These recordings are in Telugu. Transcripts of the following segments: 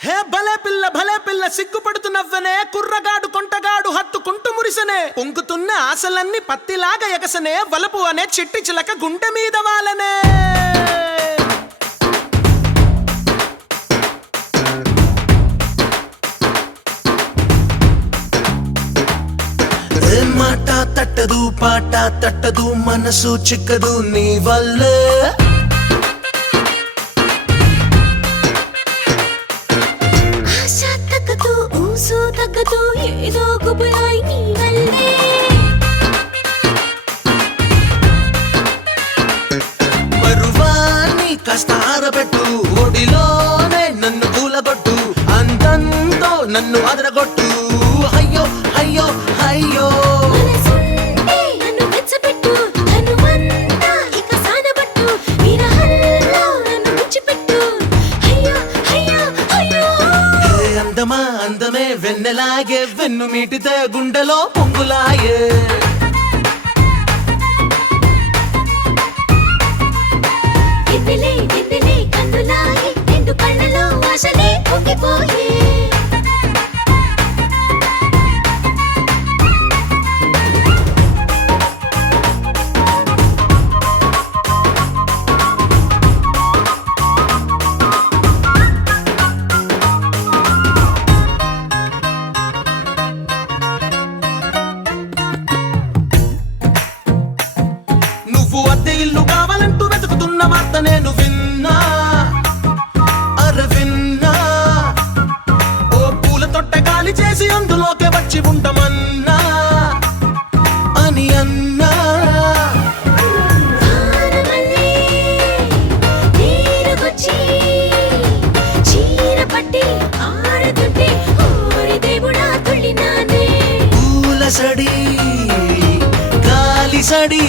హే భలే పిల్ల సిగ్గుపడుతు నవ్వనే కుర్రగాడు కొంటగాడు హత్తుకుంటూ మురిసనే పొంగుతున్న ఆశలన్నీ పత్తిలాగా ఎగసనే వలపు అనే చిట్టి చిలక గుండె మీద వాలనే మాట తట్టదు పాట తట్టదు మనసు చిక్కదు నీ వల్లే తగ్గదు ఏదో గుబులాయి నీ వల్లే మరువాన్ని కాస్త ఆరబెట్టు ఒడిలోనే నన్ను కూలగొట్టు అంతంతో నన్ను అదరగొట్టు అయ్యో అయ్యో అయ్యో నన్ను మెచ్చపెట్టు హనుమంతా ఇక సానబట్టు విరహంలో నన్ను విడిచిపెట్టు అయ్యో అయ్యో అయ్యో అందమా అందమే వెన్నెలాగే వెన్ను మీటితే గుండెలో పొంగులాయే దిద్దిలే కన్నులాయి రెండు కళ్ళలో ఆశలే పొంగిపోయే నువ్వు అద్దె ఇల్లు కావాలంటూ వెతుకుతున్న వార్త నేను విన్నా విన్నా ఓ పూల తొట్ట ఖాళీ చేసి అందులోకి వచ్చి ఉండమన్నా అని అన్నా వానమల్లే నీరుకొచ్చి చీర పట్టి ఆడుతుంటే ఓరి దేవుడా తుళ్ళినానే పూల సడి గాలి సడి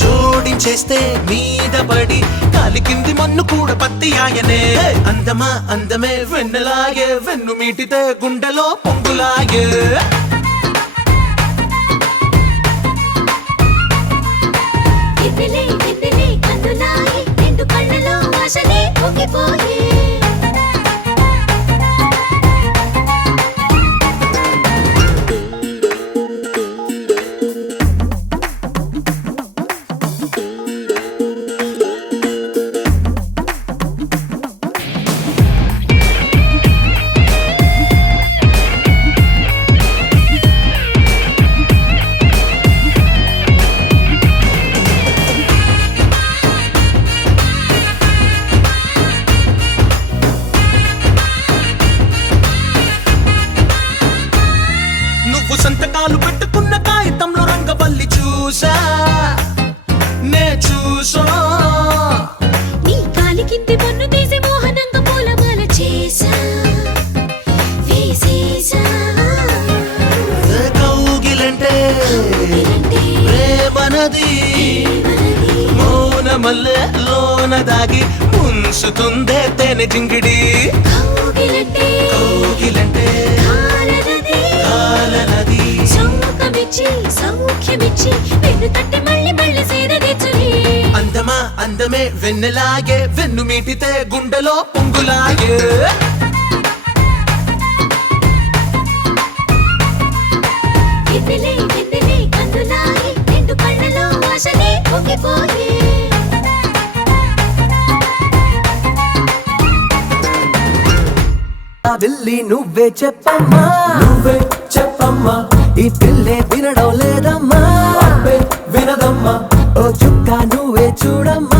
జోడించేస్తే మీద పడి కాలి కింది మన్ను కూడా పత్తి ఆయనే అందమా అందమే వెన్నెలాగే వెన్ను మీటితే గుండెలో పొంగులాగే దిద్దిలే కన్నులాయి రెండు కళ్ళలో ఆశలే పొంగిపోయే నువ్వు సంతకాలు పెట్టుకున్న కాగితంలో రంగవల్లి చూసా నే చూసా నీ కాలి కింది మన్ను తీసి మోహనంగా పూలమాల చేసా వేసేసా కౌగిలంటే ప్రేమనది మౌనమల్లె లోన దాగి ముంచుతుందే తేనె జింగిడి కౌగిలంటే కాలనది సౌఖ్యమిచ్చి వెన్ను తట్టి మళ్ళీ సేద తెచ్చుని అందమా అందమే వెన్నెలాగే వెన్ను మీటితే గుండెలో పొంగులాగే దిద్దిలే కన్నులాయి రెండు కళ్ళలో ఆశలే పొంగిపోయే వెళ్ళి నువ్వే చెప్పమ్మా ఈ పిల్లే వినడం లేదమ్మా వినదమ్మా ఓ చుక్క నువ్వే చూడమ్మా